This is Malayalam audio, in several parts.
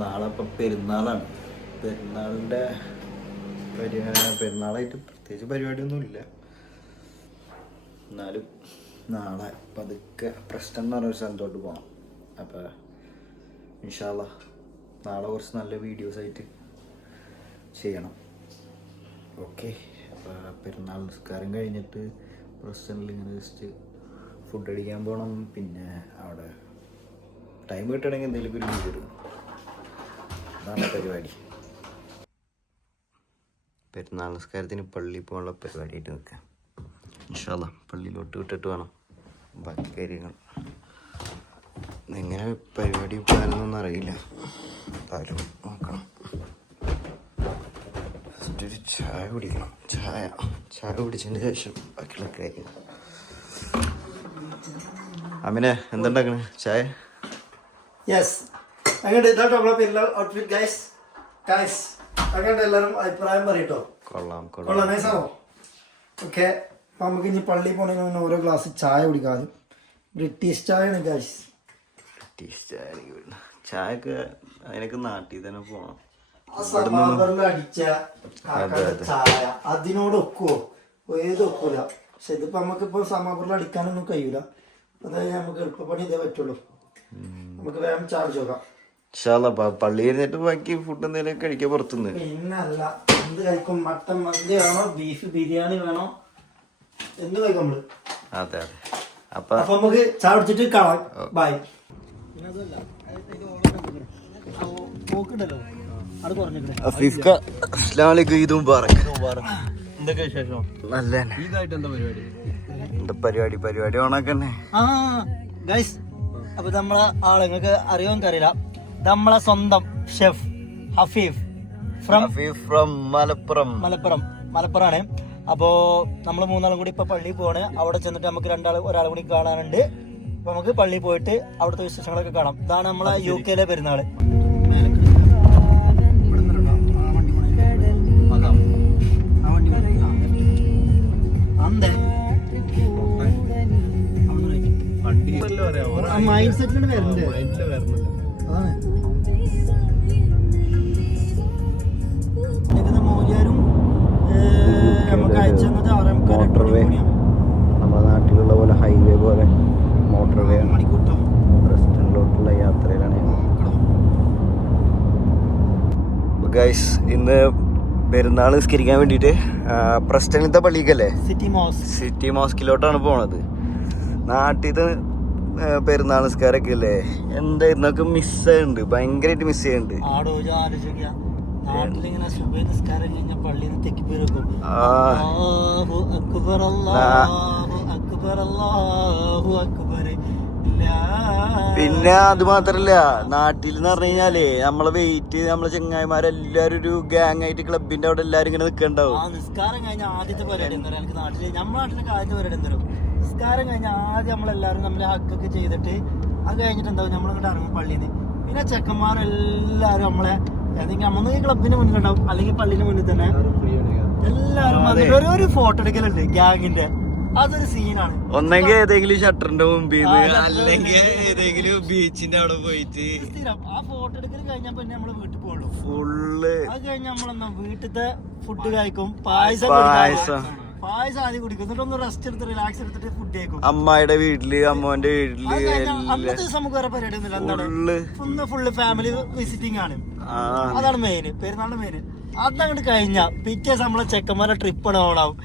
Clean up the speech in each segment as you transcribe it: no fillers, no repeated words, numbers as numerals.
നാളെ ഇപ്പം പെരുന്നാളാണ്. പെരുന്നാളിൻ്റെ പെരുന്നാളായിട്ട് പ്രത്യേകിച്ച് പരിപാടിയൊന്നുമില്ല. എന്നാലും നാളെ പതുക്കെ പ്രസ്റ്റൺ എന്ന് പറഞ്ഞൊരു സ്ഥലത്തോട്ട് പോകണം. അപ്പോൾ ഇൻഷാ അല്ലാഹ് നാളെ കുറച്ച് നല്ല വീഡിയോസായിട്ട് ചെയ്യണം. ഓക്കെ. അപ്പോൾ പെരുന്നാൾ നിസ്കാരം കഴിഞ്ഞിട്ട് പ്രസ്റ്റണിൽ ഇങ്ങനെ ജസ്റ്റ് ഫുഡ് അടിക്കാൻ പോകണം. പിന്നെ അവിടെ ടൈം കിട്ടണമെങ്കിൽ എന്തെങ്കിലും ഒരു വീഡിയോ എടുക്കണം. അതാണ് പരിപാടി. പെരുന്നാൾ നിസ്കാരത്തിന് പള്ളിയിൽ പോകാനുള്ള പരിപാടിയായിട്ട് നിൽക്കാം. ഇൻഷാ അല്ലാഹ് പള്ളിയിലോട്ട് വിട്ടിട്ട് വേണം ബാക്കി കാര്യങ്ങൾ. എങ്ങനെ പരിപാടി പോകാനൊന്നും അറിയില്ല. എന്തായാലും നോക്കണം. ഫസ്റ്റ് ഒരു ചായ കുടിക്കണം. ചായ കുടിച്ചതിന് ശേഷം ബാക്കിയുള്ള കാര്യം. അമിനെ എന്തുണ്ടാക്കണേ? ചായ? യെസ്, അങ്ങനെ ഇതാട്ടോ നമ്മളെ പെരുന്നാൾ ഔട്ട്ഫിറ്റ് ഗൈസ്. അങ്ങനെ എല്ലാവരും അഭിപ്രായം പറയട്ടോ. കൊള്ളാം കൊള്ളാം, നൈസാണോ? ഓക്കെ. അപ്പം നമുക്ക് ഇനി പള്ളിയിൽ പോകണമെങ്കിൽ മുന്നേ ഓരോ ഗ്ലാസ് ചായ കുടിക്കാതെ. ബ്രിട്ടീഷ് ചായയാണ് ഗൈസ്. ബ്രിട്ടീഷ് ചായ ചായക്ക് അതിനൊക്കെ നാട്ടിൽ തന്നെ പോകണം. അടിച്ച ചായ അതിനോട് ഒക്കുവോ? ഏത് ഒക്കൂല. പക്ഷെ ഇതിപ്പോ നമുക്കിപ്പോ സമാപറിൽ അടിക്കാനൊന്നും കഴിയൂല. അതായത് നമുക്ക് എളുപ്പപ്പണി ഇതേ പറ്റുള്ളൂ. നമുക്ക് വേഗം ചാർജ് നോക്കാം. പള്ളി കഴിഞ്ഞിട്ട് ബാക്കി ഫുഡ് എന്തെങ്കിലും കഴിക്കാൻ പുറത്തുനിന്ന്. പിന്നല്ല, എന്ത് കഴിക്കും? മട്ടൻ മന്തി വേണോ, ബീഫ് ബിരിയാണി വേണോ, എന്ത് കഴിക്കും നമ്മള്. അതെ അതെ. അപ്പൊ നമുക്ക് ചായ കുടിച്ചിട്ട് കാണാം. ബൈ. പരിപാടി ഓണാക്കന്നെ. അപ്പൊ നമ്മളെ ആളുകൾക്ക് അറിയാൻ അറിയില്ല, നമ്മളെ സ്വന്തം ഷെഫ് ഹഫീഫ് ഫ്രം മലപ്പുറമാണ്. അപ്പോ നമ്മള് മൂന്നാളും കൂടി ഇപ്പൊ പള്ളിയിൽ പോവാണ്. അവിടെ ചെന്നിട്ട് നമുക്ക് ഒരാളും കൂടി കാണാനുണ്ട്. അപ്പൊ നമുക്ക് പള്ളിയിൽ പോയിട്ട് അവിടുത്തെ വിശേഷങ്ങളൊക്കെ കാണാം. ഇതാണ് നമ്മളെ UK പെരുന്നാള്. മൈൻഡ് സെറ്റിലാണ് വരണ്ടേ? അതാണ് മൂല്യാരും നമുക്ക് അയച്ചു തന്നത് 6:45 നമ്മുടെ നാട്ടിലുള്ള പോലെ ഹൈവേ പോലെ മോട്ടോർവേ മണിക്കൂട്ടോ പ്രസ്റ്റണിലോട്ടുള്ള യാത്രയിലാണ്. ഗൈസ് ഇന്ന് പെരുന്നാൾ നിസ്കരിക്കാൻ വേണ്ടിയിട്ട് പ്രസ്റ്റണിലത്തെ പള്ളിക്കല്ലേ, സിറ്റി മോസ്കിലോട്ടാണ് പോണത്. നാട്ടിൽ പെരുന്നാൾ നിസ്കാരമൊക്കെ അല്ലേ, എന്തായിരുന്നൊക്കെ മിസ്സായിട്ടുണ്ട്, ഭയങ്കരമായിട്ട് മിസ് ചെയ്യുന്നുണ്ട്. പിന്നെ അത് മാത്രല്ല, നാട്ടിൽ എന്ന് പറഞ്ഞു കഴിഞ്ഞാലേ നമ്മളെ വെയിറ്റ് നമ്മളെ ചെങ്ങായിമാരെല്ലാരും ഒരു ഗ്യാങ് ആയിട്ട് ക്ലബിന്റെ അവിടെ എല്ലാരും ഇങ്ങനെ നിൽക്കണ്ടാവും. നിസ്കാരം കഴിഞ്ഞ ആദ്യത്തെ പരിപാടി എന്താ പറയുക നാട്ടില്, നമ്മുടെ നാട്ടിലൊക്കെ ആദ്യത്തെ പരിപാടി എന്താ പറയുക, നിസ്കാരം കഴിഞ്ഞ ആദ്യം നമ്മളെല്ലാരും നമ്മളെ ഹക്കൊക്കെ ചെയ്തിട്ട് അത് കഴിഞ്ഞിട്ട് എന്താവും നമ്മളിങ്ങോട്ട് ഇറങ്ങും പള്ളിയിൽ നിന്ന്. പിന്നെ ചെക്കന്മാരെല്ലാരും നമ്മളെ ഏതെങ്കിലും അമ്മ ക്ലബിന് മുന്നിലുണ്ടാവും, അല്ലെങ്കിൽ പള്ളിന്റെ മുന്നിൽ തന്നെ എല്ലാരും വന്നിട്ട് ഒരു ഫോട്ടോ എടുക്കലുണ്ട് ഗ്യാങ്ങിന്റെ. അതൊരു സീനാണ്. ഒന്നെങ്കിൽ ഏതെങ്കിലും ഷട്ടറിന്റെ മുമ്പിൽ അല്ലെങ്കിൽ ഏതെങ്കിലും ബീച്ചിന്റെ അവിടെ പോയിട്ട് സ്ഥിരം ആ ഫോട്ടോ എടുക്കൽ കഴിഞ്ഞാൽ പിന്നെ നമ്മള് വീട്ടിൽ പോകുള്ളൂ. ഫുള്ള് അത് കഴിഞ്ഞ നമ്മളെന്താ വീട്ടിലത്തെ ഫുഡ് കഴിക്കും, പായസം ആദ്യം കുടിക്കും, എന്നിട്ട് ഒന്ന് റെസ്റ്റ് എടുത്ത് റിലാക്സ് എടുത്തിട്ട് ഫുഡ് കഴിക്കും. അമ്മായിയുടെ വീട്ടില് അമ്മോന്റെ വീട്ടില് അന്നത്തെ ദിവസം നമുക്ക് വേറെ പരിപാടി ഒന്നുമില്ല. എന്താണ് ഫുള്ള് ഫാമിലി വിസിറ്റിംഗ് ആണ്. അതാണ് മെയിൻ, പെരുന്നാളിന്റെ മെയിൻ. അതങ്ങോട്ട് കഴിഞ്ഞ പിറ്റേ ദിവസം നമ്മളെ ചെക്കന്മാരെ ട്രിപ്പ് ഓണാവും.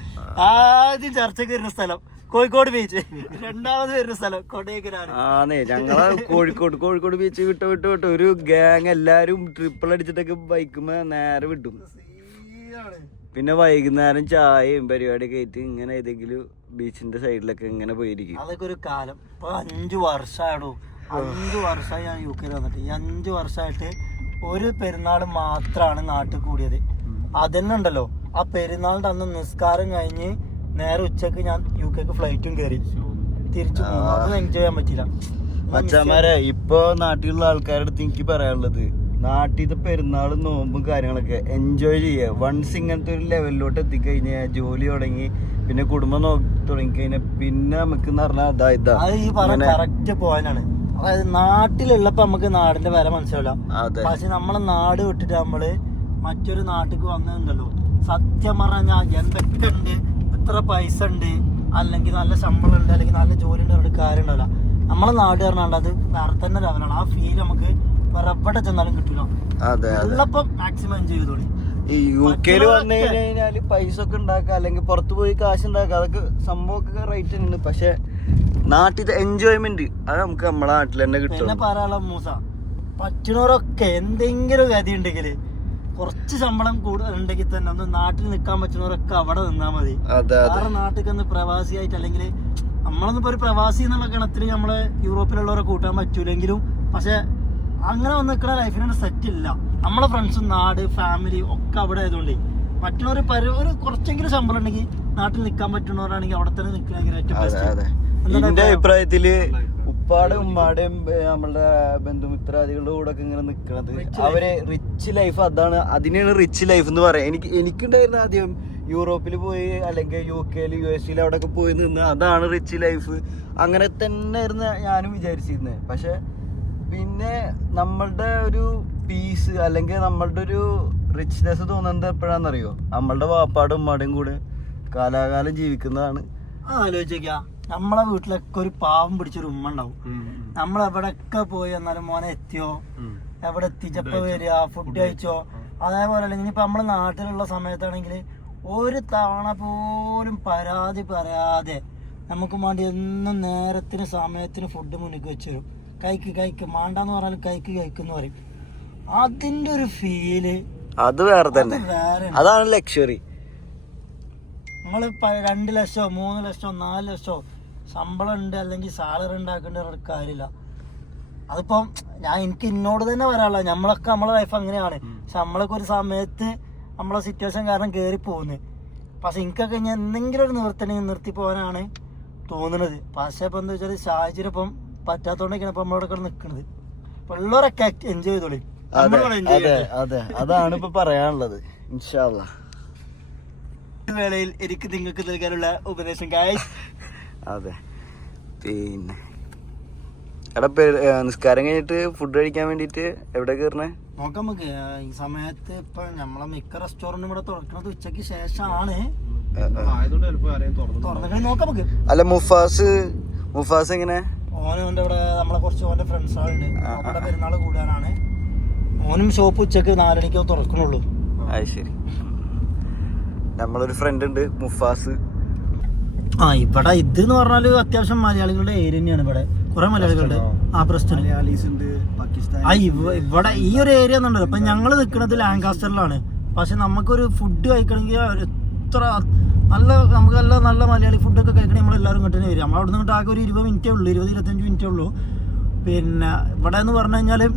ആദ്യം ചർച്ചയ്ക്ക് വരുന്ന സ്ഥലം കോഴിക്കോട് ബീച്ച്, രണ്ടാമത് വരുന്ന സ്ഥലം കൊടൈക്കനാൽ. ഞങ്ങള് കോഴിക്കോട് ബീച്ച് വിട്ട് ഒരു ഗ്യാങ് എല്ലാരും ട്രിപ്പിൾ അടിച്ചിട്ടൊക്കെ ബൈക്കുമ്പോ നേരെ വിട്ടും. പിന്നെ വൈകുന്നേരം ചായയും പരിപാടിയൊക്കെ ആയിട്ട് ഇങ്ങനെ ഏതെങ്കിലും ബീച്ചിന്റെ സൈഡിലൊക്കെ ഇങ്ങനെ പോയിരിക്കും. അതൊക്കെ ഒരു കാലം. ഇപ്പൊ 5 വർഷമായിടോ, 5 വർഷമായി ഞാൻ UK വന്നിട്ട്. ഈ 5 വർഷമായിട്ട് ഒരു പെരുന്നാൾ മാത്രമാണ് നാട്ടിൽ കൂടിയത്. അതന്നെ ഉണ്ടല്ലോ, ആ പെരുന്നാളിന്റെ അന്ന് നിസ്കാരം കഴിഞ്ഞ് നേരെ ഉച്ചക്ക് ഞാൻ UK ഫ്ലൈറ്റും കയറി തിരിച്ചു പോകും. അതൊന്നും എൻജോയ് ചെയ്യാൻ പറ്റില്ല. മച്ചാമാരെ ഇപ്പൊ നാട്ടിലുള്ള ആൾക്കാരുടെ അടുത്ത് എനിക്ക് പറയാനുള്ളത്, നാട്ടിലത്തെ പെരുന്നാളും നോമ്പും കാര്യങ്ങളൊക്കെ എൻജോയ് ചെയ്യുക. വൺസ് ഇങ്ങനത്തെ ഒരു ലെവലിലോട്ട് എത്തിക്കഴിഞ്ഞാൽ ജോലി തുടങ്ങി പിന്നെ കുടുംബം തുടങ്ങി കഴിഞ്ഞാൽ പിന്നെ നമുക്ക് പറഞ്ഞാൽ കറക്റ്റ് പോയിന്റാണ്. അതായത് നാട്ടിലുള്ളപ്പോ നമുക്ക് നാടിന്റെ വില മനസ്സിലാവില്ല. അതെ. പക്ഷെ നമ്മളെ നാട് വിട്ടിട്ട് നമ്മള് മറ്റൊരു നാട്ടിലേക്ക് വന്നതുണ്ടല്ലോ, സത്യം പറഞ്ഞാൽ എന്തൊക്കെ ഉണ്ട്, എത്ര പൈസ ഉണ്ട്, അല്ലെങ്കിൽ നല്ല ശമ്പളം ഉണ്ട്, അല്ലെങ്കിൽ നല്ല ജോലി ഉണ്ട്, അവരുടെ കാര്യം ഉണ്ടാവില്ല. നമ്മളെ നാട് പറഞ്ഞാൽ അത് വേറെ തന്നെ ലെവലാണ്. ആ ഫീൽ നമുക്ക് വേറെ എവിടെ ചെന്നാലും കിട്ടില്ല. ഉള്ളപ്പം മാക്സിമം എൻജോയ് ചെയ്തോളി. ഈ UK വന്നു കഴിഞ്ഞാല് പൈസ ഒക്കെ ഉണ്ടാക്കുക, അല്ലെങ്കിൽ പുറത്ത് പോയി കാശ് ഉണ്ടാക്കുക, അതൊക്കെ സംഭവമൊക്കെ റേറ്റ് തന്നെയാണ്. പക്ഷെ നാട്ടിലെ എൻജോയ്മെന്റ് അത് നമുക്ക് നമ്മളെ നാട്ടിൽ തന്നെ കിട്ടും. പിന്നെ പറയാനുള്ള മൂസ, പറ്റുന്നവരൊക്കെ എന്തെങ്കിലും ഗതി ഉണ്ടെങ്കിൽ കുറച്ച് ശമ്പളം കൂടുതൽ ഉണ്ടെങ്കിൽ തന്നെ ഒന്ന് നാട്ടിൽ നിൽക്കാൻ പറ്റുന്നവരൊക്കെ അവിടെ നിന്നാ മതി. വേറെ നാട്ടിൽ ഒന്ന് പ്രവാസിയായിട്ട്, അല്ലെങ്കിൽ നമ്മളൊന്നും ഇപ്പൊ ഒരു പ്രവാസി എന്നുള്ള ഗണത്തിൽ നമ്മള് യൂറോപ്പിലുള്ളവരെ കൂട്ടാൻ പറ്റൂലെങ്കിലും, പക്ഷെ അങ്ങനെ വന്ന് നിൽക്കുന്ന ലൈഫിനൊരു സെറ്റ് ഇല്ല. നമ്മളെ ഫ്രണ്ട്സും നാട് ഫാമിലി ഒക്കെ അവിടെ ആയതുകൊണ്ട് മറ്റുള്ളവർ ഒരു കുറച്ചെങ്കിലും ശമ്പളം ഉണ്ടെങ്കിൽ നാട്ടിൽ നിൽക്കാൻ പറ്റുന്നവരാണെങ്കിൽ അവിടെ തന്നെ നിൽക്കണമെങ്കിൽ ഏറ്റവും ബെസ്റ്റ്. എന്റെ അഭിപ്രായത്തില് ഉപ്പാടും ഉമ്മാടെയും നമ്മളുടെ ബന്ധുമിത്രാദികളുടെ കൂടെ ഒക്കെ ഇങ്ങനെ നിക്കണത് അവര് റിച്ച് ലൈഫ്, അതാണ്, അതിനെയാണ് റിച്ച് ലൈഫ് എന്ന് പറയാം. എനിക്കുണ്ടായിരുന്ന ആദ്യം യൂറോപ്പിൽ പോയി അല്ലെങ്കിൽ UK US അവിടെ ഒക്കെ പോയി നിന്ന് അതാണ് റിച്ച് ലൈഫ്, അങ്ങനെ തന്നെ ആയിരുന്നു ഞാനും വിചാരിച്ചിരുന്നത്. പക്ഷെ പിന്നെ നമ്മളുടെ ഒരു പീസ് അല്ലെങ്കിൽ നമ്മളുടെ ഒരു റിച്ച്നെസ് തോന്നുന്നത് എപ്പോഴാണെന്നറിയോ, നമ്മളുടെ വാപ്പാടും ഉമ്മാടും കൂടെ കാലാകാലം ജീവിക്കുന്നതാണ്. ആലോചിക്ക, നമ്മളെ വീട്ടിലൊക്കെ ഒരു പാവം പിടിച്ചൊരു ഉമ്മ ഉണ്ടാവും. നമ്മളെവിടെയൊക്കെ പോയി എന്നാലും മോനെ എത്തിയോ, എവിടെ എത്തിച്ചപ്പ വരിക, ഫുഡ് കഴിച്ചോ, അതേപോലെ അല്ലെങ്കിൽ ഇപ്പൊ നമ്മളെ നാട്ടിലുള്ള സമയത്താണെങ്കിൽ ഒരു തവണ പോലും പരാതി പറയാതെ നമുക്ക് വേണ്ടി എന്നും നേരത്തിന് സമയത്തിന് ഫുഡ് മുന്നിൽ വെച്ച് തരും. കഴിക്ക് മാണ്ടാന്ന് പറഞ്ഞാലും കഴിക്കുന്നു പറയും. അതിന്റെ ഒരു ഫീല് അത് വേറെ തന്നെ, അതാണ് ലക്ഷറി. നമ്മള് 2 ലക്ഷമോ 3 ലക്ഷമോ 4 ലക്ഷമോ ശമ്പളം ഉണ്ട് അല്ലെങ്കിൽ സാലറി ഉണ്ടാക്കേണ്ട ഒരു കാര്യമില്ല. അതിപ്പം എനിക്ക് എന്നോട് തന്നെ പറയാനുള്ള, നമ്മളെ ലൈഫ് അങ്ങനെയാണ്. പക്ഷെ നമ്മളൊക്കെ ഒരു സമയത്ത് നമ്മളെ സിറ്റുവേഷൻ കാരണം കയറി പോകുന്നത്. പക്ഷെ എനിക്കൊക്കെ ഞാൻ എന്തെങ്കിലും ഒരു നിർത്തി പോകാനാണ് തോന്നുന്നത്. പക്ഷെ ഇപ്പം എന്താ വെച്ചാൽ സാഹചര്യം ഇപ്പം പറ്റാത്തോണ്ടൊക്കെയാണ് ഇപ്പം നമ്മളവിടെ നിൽക്കുന്നത്. പിള്ളേരൊക്കെ എൻജോയ് ചെയ്തോളി. അതാണ് ഇപ്പൊ പറയാനുള്ളത്. ഇൻഷാ അല്ലാഹ് വേളയിൽ എനിക്ക് നിങ്ങൾക്ക് നൽകാനുള്ള ഉപദേശം ഗായ്സ്. അതെ, പിന്നെ നിസ്കാരം കഴിഞ്ഞിട്ട് ഫുഡ് കഴിക്കാൻ വേണ്ടിട്ട് എവിടെ കയറണേ നോക്കാം നമുക്ക്. ഈ സമയത്ത് ഇപ്പൊ നമ്മളെ മിക്ക റെസ്റ്റോറന്റും ഇവിടെ തുറക്കുന്നത് ഉച്ചക്ക് ശേഷമാണ്. നോക്കാം നമുക്ക്. അല്ല മുഫാസ് എങ്ങനെ? ഓൻ്റെ ഇവിടെ നമ്മളെ കുറച്ച് ഓൻ്റെ ഫ്രണ്ട്സുകളുണ്ട്, അവിടെ പെരുന്നാൾ കൂടാനാണ്. ഓനും ഷോപ്പ് ഉച്ചക്ക് 4 മണിക്കോ തുറക്കണുള്ളൂ. അത് ശരി. നമ്മളൊരു ഫ്രണ്ട് ഉണ്ട് മുഫാസ്. ഇവിടെ ഇത് എന്ന് പറഞ്ഞാല് അത്യാവശ്യം മലയാളികളുടെ ഏരിയ തന്നെയാണ്. ഇവിടെ കുറെ മലയാളികളുടെ ഇവിടെ ഈ ഒരു ഏരിയ എന്നുണ്ടല്ലോ. ഇപ്പൊ ഞങ്ങള് നിൽക്കുന്നത് ലാങ്കാസ്റ്ററിലാണ്. പക്ഷെ നമുക്കൊരു ഫുഡ് കഴിക്കണമെങ്കിൽ എത്ര നമുക്ക് നല്ല മലയാളി ഫുഡൊക്കെ കഴിക്കണമെങ്കിൽ നമ്മളെല്ലാവരും ഇങ്ങോട്ട് തന്നെ വരും. നമ്മളവിടെ നിന്ന് ആകെ ഒരു 20 മിനിറ്റേ ഉള്ളൂ, 20-25 മിനിറ്റേ ഉള്ളൂ. പിന്നെ ഇവിടെ എന്ന് പറഞ്ഞു കഴിഞ്ഞാല്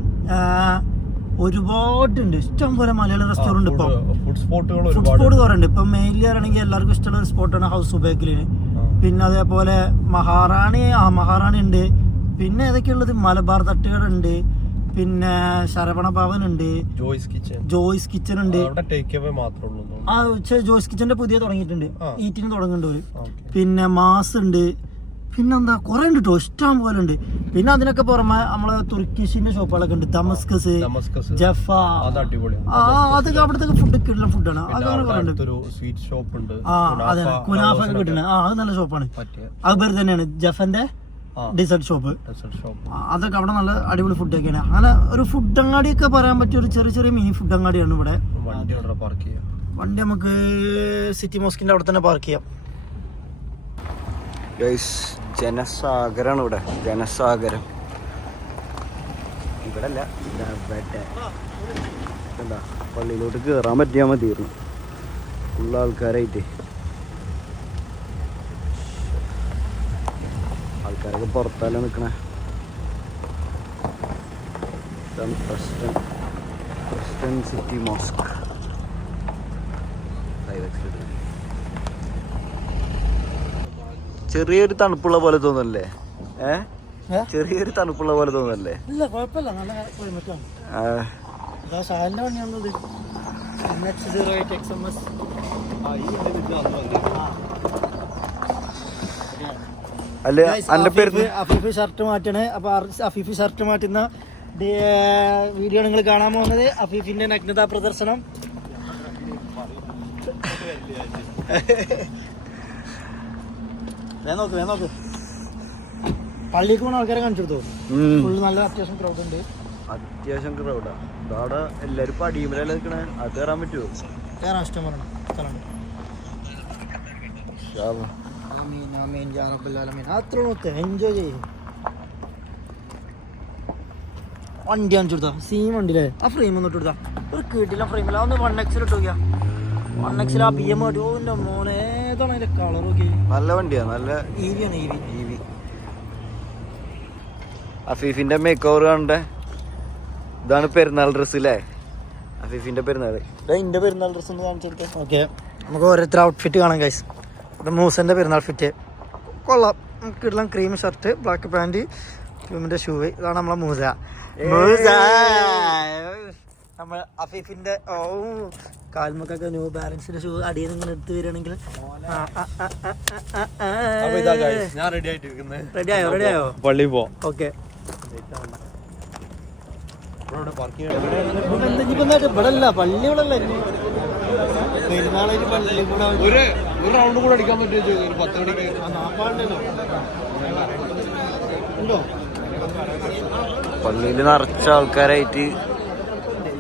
ഒരുപാടുണ്ട്, ഇഷ്ടം പോലെ മലയാളി റെസ്റ്റോറന്റ്. ഇപ്പൊ ഫുഡ് സ്പോട്ട് കുറെ ഉണ്ട്. ഇപ്പൊ മെയിൻലി ആണെങ്കിൽ എല്ലാവർക്കും ഇഷ്ടമുള്ള ഒരു സ്പോട്ടാണ് ഹൗസ് ബേക്കലിന്. പിന്നെ അതേപോലെ മഹാറാണി ഉണ്ട്. പിന്നെ ഏതൊക്കെയുള്ളത്, മലബാർ തട്ടുകടുണ്ട്, പിന്നെ ശരവണ ഭവൻ ഉണ്ട്, ജോയ്സ് കിച്ചൺ ഉണ്ട്. ജോയ്സ് കിച്ചന്റെ പുതിയ തുടങ്ങിയിട്ടുണ്ട്, ഈറ്റിന് തുടങ്ങുന്നുണ്ട്. പിന്നെ മാസ് ഉണ്ട്, പിന്നെന്താ കുറെ ഉണ്ട് കേട്ടോ, ഇഷ്ടം പോലെ ഉണ്ട്. പിന്നെ അതിനൊക്കെ പുറമെ നമ്മളെ തുർക്കിഷിന്റെ ഷോപ്പുകളൊക്കെ ഉണ്ട്, ദമസ്കസ്, ജഫ, അതൊക്കെ അവിടത്തെ ഫുഡ് കിട്ടുന്ന ഫുഡാണ്. അങ്ങനെ കുറെ ഉണ്ട്. അതെ, കുനാഫ ഒക്കെ കിട്ടുന്നത്, അത് നല്ല ഷോപ്പാണ്. അത് പേര് തന്നെയാണ് ജഫന്റെ ഡെസേർട്ട് ഷോപ്പ്. അതൊക്കെ അവിടെ നല്ല അടിപൊളി ഫുഡൊക്കെയാണ്. അങ്ങനെ ഒരു ഫുഡ് അങ്ങാടിയൊക്കെ പറയാൻ പറ്റിയ ഒരു ചെറിയ മിനി ഫുഡ് അങ്ങാടിയാണ് ഇവിടെ. വണ്ടി നമുക്ക് സിറ്റി മോസ്കിന്റെ അവിടെ തന്നെ പാർക്ക് ചെയ്യാം. ജനസാഗരാണ് ഇവിടെ, ജനസാഗരം. ഇവിടെ അല്ല, എന്താ പള്ളിയിലോട്ട് കയറാൻ പറ്റിയാൽ മതിയായിരുന്നു, ഉള്ള ആൾക്കാരായിട്ട്. ആൾക്കാരൊക്കെ പുറത്തല്ല നിൽക്കണേ. ഇതാണ് പ്രസ്റ്റൺ സിറ്റി മോസ്ക്. ചെറിയൊരു തണുപ്പുള്ള പോലെ തോന്നല്ലേ? ചെറിയൊരു തണുപ്പുള്ള പോലെ തോന്നല്ലേ? ഇല്ല, കുഴപ്പമില്ല, നല്ല ക്ലൈമറ്റാണ്. ഷാലിന്റെ വണ്ടിയാണത്. അല്ല അന്റെ പേര് അഫീഫ് ഷർട്ട് മാറ്റണേ. അപ്പൊ അഫീഫ് ഷർട്ട് മാറ്റുന്ന വീഡിയോ നിങ്ങൾ കാണാൻ പോകുന്നത്. അഫീഫിന്റെ നഗ്നതാ പ്രദർശനം. നോക്ക് പള്ളിക്ക് പോണ ആൾക്കാരെ കാണിച്ചു കൊടുത്തു. ഫുള്ള് നല്ല അത്യാവശ്യം ക്രൗഡ് ഉണ്ട്. അത്യാവശ്യം ക്രൗഡാ. അവിടെ എല്ലാരും പടിയുമ്പോഴല്ലേ നിൽക്കണേ. അത് കയറാൻ പറ്റുമോ? കയറാൻ ഇഷ്ടം പറയണം സ്ഥലമുണ്ട്. അത്ര നോക്ക് എൻജോയ് ചെയ്യും. വണ്ടി കാണിച്ചു കൊടുത്താ സീം വണ്ടിയില്ലേ? ആ ഫ്രെയിം ഒന്ന് ഇട്ട് കൊടുത്താ ഒരു കിട്ടില്ല ഫ്രെയിമില്ല. ഒന്ന് 1x ഇട്ട് നോക്കിയാ 1x ആ BM ഓന്റെ മോനെ ഏതാണ് അതിന്റെ കളർ നോക്കി. നല്ല വണ്ടിയാ. നല്ല EV ആണ്. EV. അഫീഫിന്റെ മേക്ക് ഓവർ കാണണ്ടേ? ഇതാണ് പെരുന്നാൾ ഡ്രസ് അല്ലേ? അഫീഫിന്റെ പെരുന്നാൾ. എന്റെ പെരുന്നാൾ ഡ്രസ് ഒന്ന് കാണിച്ചു കൊടുത്തേ. ഓക്കെ നമുക്ക് ഓരോരുത്തർ ഔട്ട്ഫിറ്റ് കാണാം ഗൈസ്. ഇത് മൂസന്റെ പെരുന്നാൾ ഫിറ്റ് കൊള്ളാം. നമുക്ക് ഇടலாம் ക്രീം ഷർട്ട്, ബ്ലാക്ക് പാൻറ്, പ്യൂമിന്റെ ഷൂ. ഇതാണ് നമ്മളെ മൂസ. നമ്മൾ അഫീഫിന്റെ കാൽമക്കൊക്കെ ന്യൂ ബാലൻസിന്റെ ഷൂ അടിയിൽ നിന്ന് ഇങ്ങനെ എടുത്ത് വരികയാണെങ്കിൽ റെഡിയായോ? പള്ളി പോ. ഓക്കെ ഇവിടെ അല്ല പള്ളി ഇവിടെ അല്ല പെരുന്നാളായിട്ട് പള്ളി കൂടെ ഒരു റൗണ്ട് കൂടെ അടിക്കാൻ പറ്റുമോ? ഒരു 10 മണിക്ക് ഉണ്ടോ? പള്ളിയിൽ നിറച്ച ആൾക്കാരായിട്ട്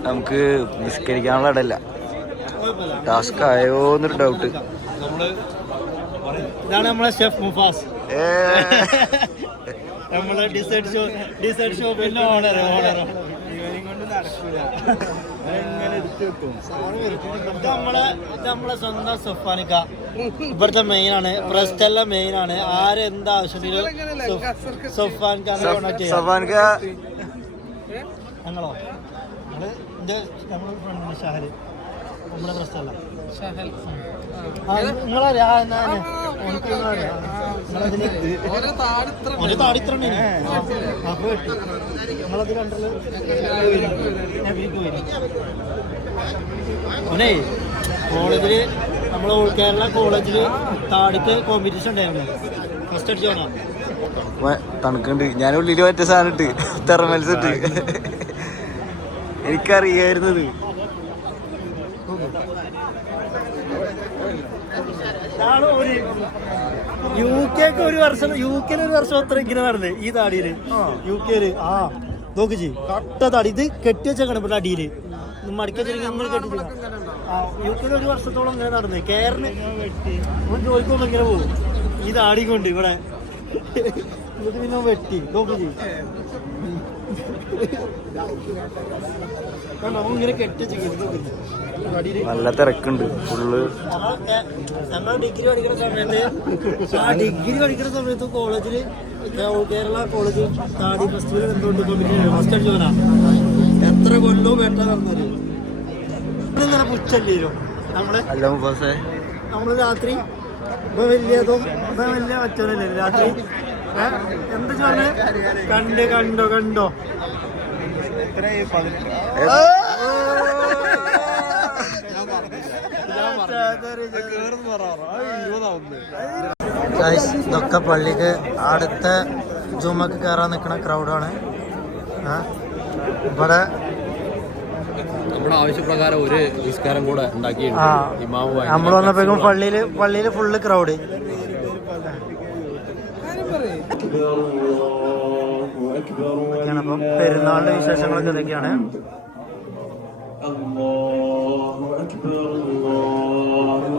നമുക്ക് നിസ്കരിക്കാനുള്ള ഇടയില്ല. ടാസ്ക് ആയോ എന്നൊരു ഡൗട്ട്. ഇതാണ് നമ്മളെ ഷെഫ് മുഫാസ്, നമ്മളെ ഡിസൈഡ് ഷോപ്പിന്റെ ഓണർ. നമ്മളെ സ്വന്തം സൊഫാനിക്ക ഇവിടുത്തെ മെയിൻ ആണ്. പ്രസ്റ്റെല്ലാം മെയിൻ ആണ്. ആരെന്താവശ്യത്തിലും സൊഫാനിക്ക ഞങ്ങളോ നമ്മളെ ഫ്രണ്ട് ഷഹൽ നമ്മുടെ പ്രസ്റ്റല്ല ഓനേ കോളേജില് നമ്മളെ ഓൾ കേരള കോളേജില് താടിക്ക് കോമ്പറ്റീഷൻ ഉണ്ടായിരുന്നു. ഫസ്റ്റ് അടിച്ചോണോ? തണുക്കുണ്ട്. ഞാൻ ഉള്ളിൽ മറ്റേ സാധനം ഇട്ട് തെർമൽസ് ഇട്ട് എനിക്കറിയായിരുന്നത്. UK ഒരു വർഷം അത്ര ഇങ്ങനെ നടന്നേ ഈ താടിയില്. UK നോക്കിച്ച് കട്ട താടി. ഇത് കെട്ടി വെച്ചേക്കണം ഇവിടെ അടിയില് മടിക്ക ഇങ്ങനെ കെട്ടി. UK ഒരു വർഷത്തോളം ഇങ്ങനെ നടന്നേ. കേരള ജോലിക്കൊന്നും ഇങ്ങനെ പോകും ഈ താടി കൊണ്ട് ഇവിടെ. ഇത് പിന്നെ വെട്ടി നോക്കിച്ച് ഇങ്ങനെ കെട്ടി വെച്ചേക്കും. നല്ല തിരക്കുണ്ട് ഫുള്ള്. ഞങ്ങൾ ഡിഗ്രി പഠിക്കുന്ന സമയത്ത് കോളേജില് കേരള കോളേജ് താടി ഫെസ്റ്റിവൽ എന്തുകൊണ്ട് ഫസ്റ്റ് അടിച്ചോനാ. എത്ര കൊല്ലവും വേട്ട നടന്നത് ഇങ്ങനെ പുച്ഛല്ലോ നമ്മള് രാത്രി. ഇപ്പൊ വലിയതും ഇപ്പൊ വലിയ മറ്റോനല്ലേ രാത്രി. എന്താ പറഞ്ഞേ? കണ്ടോ ഇതൊക്കെ പള്ളിക്ക് അടുത്ത ജുമക്ക് കയറാൻ നിൽക്കുന്ന ക്രൗഡാണ്. ഇവിടെ നമ്മുടെ ആവശ്യപ്രകാരം ഒരു നിസ്കാരം കൂടെ നമ്മൾ വന്നപ്പോഴേക്കും പള്ളിയില് ഫുള്ള് ക്രൗഡ്. അപ്പം പെരുന്നാളിന്റെ വിശേഷങ്ങളൊക്കെ ഇതൊക്കെയാണ്.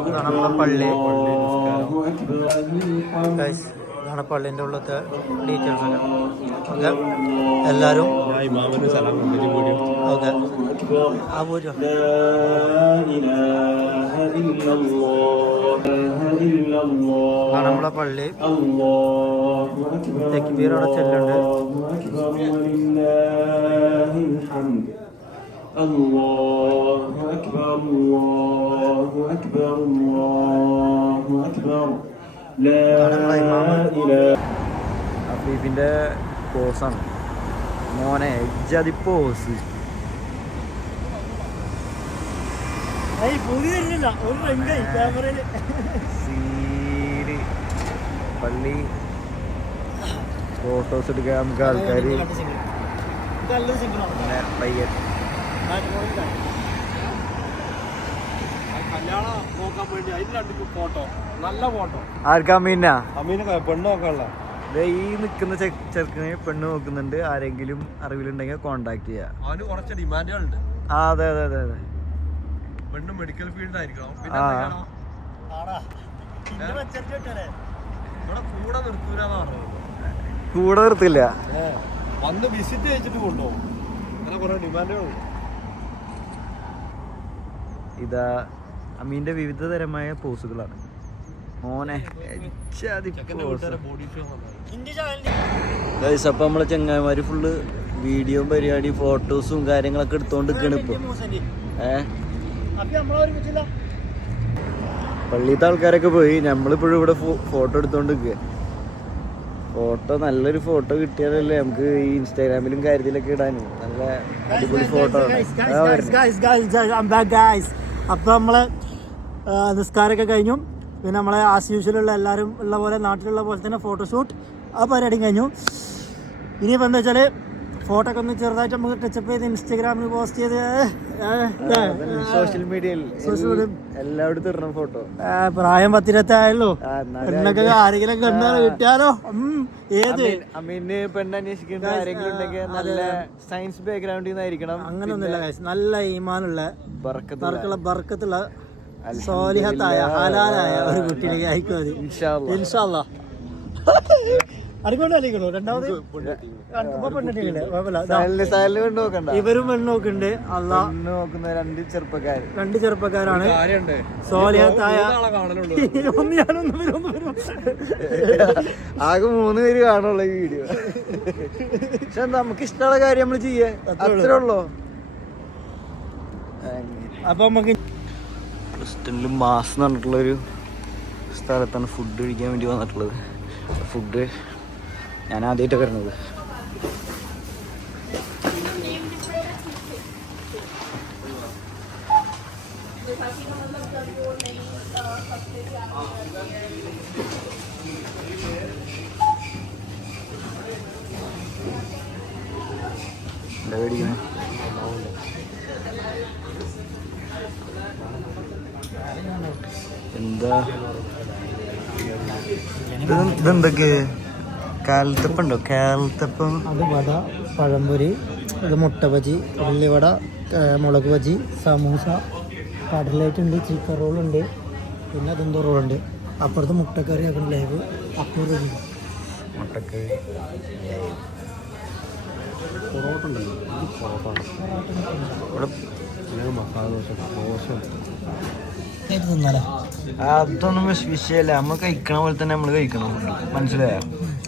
ഇതാണ് നമ്മളെ പള്ളി. ഇതാണ് പള്ളിന്റെ ഉള്ളത്തെ ഡീറ്റെയിൽസ് ഒക്കെ. ഓക്കെ എല്ലാരും ഓക്കെ ആ പോരോ. ഇതാണ് നമ്മളെ പള്ളി. തക്ബീർ അവിടെ ചെല്ലുണ്ട്. അഫീഫിന്റെ പോസാണ് മോനെ. ജതി പോസ് ക്യാമറയില് പള്ളി ഫോട്ടോസ് എടുക്കാൻ നമുക്ക് ആൾക്കാർ നല്ലൊരു സിംഗിളാണ് പയ്യൻ കല്യാണം നോക്കാൻ വേണ്ടി അതിന് രണ്ട് ഫോട്ടോ നല്ല ഫോട്ടോ ആർക്കാ അമ്മീനാ അമ്മീനെ പെണ്ണ് നോക്കാനുള്ള ഈ നിൽക്കുന്ന ചെറുക്കനെ പെണ്ണ് നോക്കുന്നുണ്ട്. ആരെങ്കിലും അറിവിലുണ്ടെങ്കിൽ കോണ്ടാക്ട് ചെയ്യാം. അവന് കുറച്ച് ഡിമാൻഡുകളുണ്ട്. ആ അതെ അതെ അതെ അതെ. പെണ്ണ് മെഡിക്കൽ ഫീൽഡ് ആയിരിക്കണം. ഇവിടെ കൂടെ നിർത്തൂലെന്നാ പറഞ്ഞത്. കൂടെ നിർത്തില്ല, വന്ന് വിസിറ്റ് ചെയ്തിട്ട് കൊണ്ടുപോകും. അങ്ങനെ കുറെ ഡിമാൻഡുകളുണ്ട്. ഇതാ അമീന്റെ വിവിധ തരമായ പോസുകളാണ് മോനെ. അപ്പൊ നമ്മളെ ചങ്ങായിമാര് ഫുള്ള് വീഡിയോയും പരിപാടി ഫോട്ടോസും കാര്യങ്ങളൊക്കെ എടുത്തോണ്ട് നിൽക്കണ് ഇപ്പൊ. പള്ളിയിലത്തെ ആൾക്കാരൊക്കെ പോയി, നമ്മളിപ്പോഴും ഇവിടെ ഫോട്ടോ എടുത്തോണ്ട് നിൽക്കുക. ഫോട്ടോ നല്ലൊരു ഫോട്ടോ കിട്ടിയാലല്ലേ നമുക്ക് ഈ ഇൻസ്റ്റാഗ്രാമിലും കാര്യത്തിലൊക്കെ ഇടാനും നല്ല അടിപൊളി ഫോട്ടോ. അപ്പൊ നമ്മള് നിസ്കാരമൊക്കെ കഴിഞ്ഞു. പിന്നെ നമ്മളെ ആസ് യൂഷ്വലുള്ള എല്ലാവരും ഉള്ള പോലെ നാട്ടിലുള്ള പോലെ തന്നെ ഫോട്ടോഷൂട്ട് ആ പരിപാടിയും കഴിഞ്ഞു. ഇനിയിപ്പോൾ എന്താ വെച്ചാൽ ഫോട്ടോ ഒക്കെ ഒന്ന് ചെറുതായിട്ട് നമുക്ക് ടച്ചപ്പ് ചെയ്ത് ഇൻസ്റ്റാഗ്രാമിൽ പോസ്റ്റ് ചെയ്ത് സോഷ്യൽ മീഡിയയിൽ എല്ലായിടത്തും ഇടണം ഫോട്ടോ. പ്രായം 10-20 ആയല്ലോ, പെണ്ണൊക്കെ ആരെങ്കിലും കണ്ടാലോ കിട്ടിയാലോ. ഏത് അമീന് പെണ്ണ് അന്വേഷിക്കുന്ന ആരെങ്കിലും ഉണ്ടെങ്കിൽ നല്ല സയൻസ് ബാക്ക്ഗ്രൗണ്ടിൽ നിന്നായിരിക്കണം. അങ്ങനെയൊന്നുമില്ല, നല്ല ഈമാനുള്ള ബർക്കത്തുള്ള സോലിഹത്തായ ഹലാലായ ഒരു കുട്ടിയിലേക്ക് അയക്കും മതി ഇൻഷാ അല്ലാഹ്. അടികൊണ്ടോ രണ്ടാമത് ഇവരും പെണ്ണ് നോക്കുന്നുണ്ട്. നോക്കുന്ന രണ്ട് ചെറുപ്പക്കാരാണ്. സോലിഹത്തായ ആകെ 3 പേര് കാണുള്ളൂ ഈ വീഡിയോ. പക്ഷെ നമുക്ക് ഇഷ്ടമുള്ള കാര്യം നമ്മൾ ചെയ്യേ, അത്രേ ഉള്ളൂ. അപ്പൊ നമുക്ക് ക്രിസ്റ്റനിൽ മാസ് എന്ന് പറഞ്ഞിട്ടുള്ളൊരു സ്ഥലത്താണ് ഫുഡ് കഴിക്കാൻ വേണ്ടി വന്നിട്ടുള്ളത്. ഫുഡ് ഞാൻ ആദ്യമായിട്ടാണ് വരുന്നത്. എന്താ മേടിക്കണേ? എന്താ ഇതെന്തൊക്കെ? കാലത്തപ്പുണ്ടോ? കാലത്തപ്പം. അത് വട, പഴംപൊരി, ഇത് മുട്ട ബജി, ഉള്ളിവട, മുളക് ബജി, സമൂസ, കടലേറ്റ് ഉണ്ട്, ചിക്കൻ റോളുണ്ട്, പിന്നെ അതെന്തോ റോളുണ്ട്. അപ്പുറത്ത് മുട്ടക്കറി ആക്കണം ലൈവ്. അപ്പുറം മുട്ടക്കറി പൊറോട്ട ഉണ്ടല്ലോ, മസാല ദോശ. അതൊന്നും വിഷയമല്ല, നമ്മൾ കഴിക്കണ പോലെ തന്നെ നമ്മൾ കഴിക്കണം. മനസ്സിലായോ?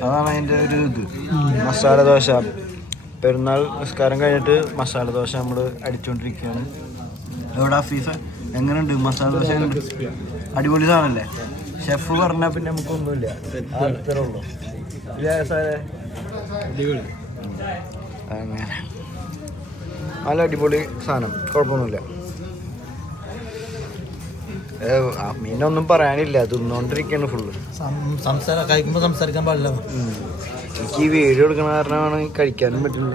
അതാണ് അതിൻ്റെ ഒരു ഇത്. മസാല ദോശ പെരുന്നാൾ നിസ്കാരം കഴിഞ്ഞിട്ട് മസാല ദോശ നമ്മൾ അടിച്ചുകൊണ്ടിരിക്കുകയാണ്. എവിടെ അഫീഫ് എങ്ങനെയുണ്ട് മസാല ദോശ? അടിപൊളി സാധനമല്ലേ? ഷെഫ് പറഞ്ഞാൽ പിന്നെ നമുക്കൊന്നുമില്ല, അത്രേ ഉള്ളൂ. അങ്ങനെ നല്ല അടിപൊളി സാധനം, കുഴപ്പമൊന്നുമില്ല. മീനൊന്നും പറയാനില്ല, തിന്നോണ്ടിരിക്കാണ് ഫുള്ള്. കഴിക്കുമ്പോൾ സംസാരിക്കാൻ പാടില്ല. എനിക്ക് ഈ വീഡിയോ എടുക്കണ കാരണമാണ് കഴിക്കാനും പറ്റില്ല.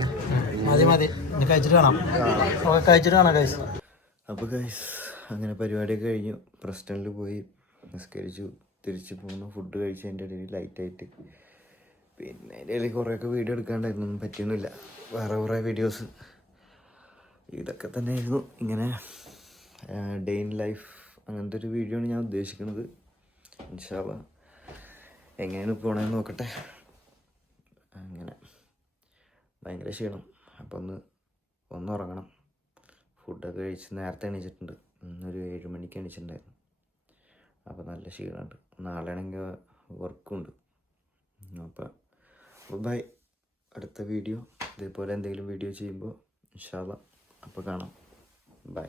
അപ്പോൾ ഗൈസ് അങ്ങനെ പരിപാടിയൊക്കെ കഴിഞ്ഞു. പ്രസ്റ്റനിൽ പോയി നിസ്കരിച്ചു, തിരിച്ചു പോന്നു. ഫുഡ് കഴിച്ചതിൻ്റെ ഇടയിൽ ലൈറ്റായിട്ട് പിന്നെ അതിൻ്റെ ഇടയിൽ കുറേയൊക്കെ വീഡിയോ എടുക്കാണ്ടായിരുന്നു, ഒന്നും പറ്റിയൊന്നുമില്ല. വേറെ കുറേ വീഡിയോസ് ഇതൊക്കെ തന്നെയായിരുന്നു. ഇങ്ങനെ ഡേ ഇൻ ലൈഫ് അങ്ങനത്തെ ഒരു വീഡിയോ ആണ് ഞാൻ ഉദ്ദേശിക്കുന്നത്. ഇൻഷാ അല്ലാഹ് എങ്ങനെയാണ് പോകണമെന്ന് നോക്കട്ടെ. അങ്ങനെ ഭയങ്കര ക്ഷീണം, അപ്പം ഒന്ന് ഉറങ്ങണം. ഫുഡൊക്കെ കഴിച്ച് നേരത്തെ എണീച്ചിട്ടുണ്ട്. ഒരു 7 മണിക്ക് എണീച്ചിട്ടുണ്ടായിരുന്നു. അപ്പോൾ നല്ല ക്ഷീണമുണ്ട്. നാളെ ആണെങ്കിൽ വർക്കുണ്ട്. അപ്പോൾ ബൈ. അടുത്ത വീഡിയോ ഇതേപോലെ എന്തെങ്കിലും വീഡിയോ ചെയ്യുമ്പോൾ ഇൻഷാ അല്ലാഹ് അപ്പോൾ കാണാം. ബൈ.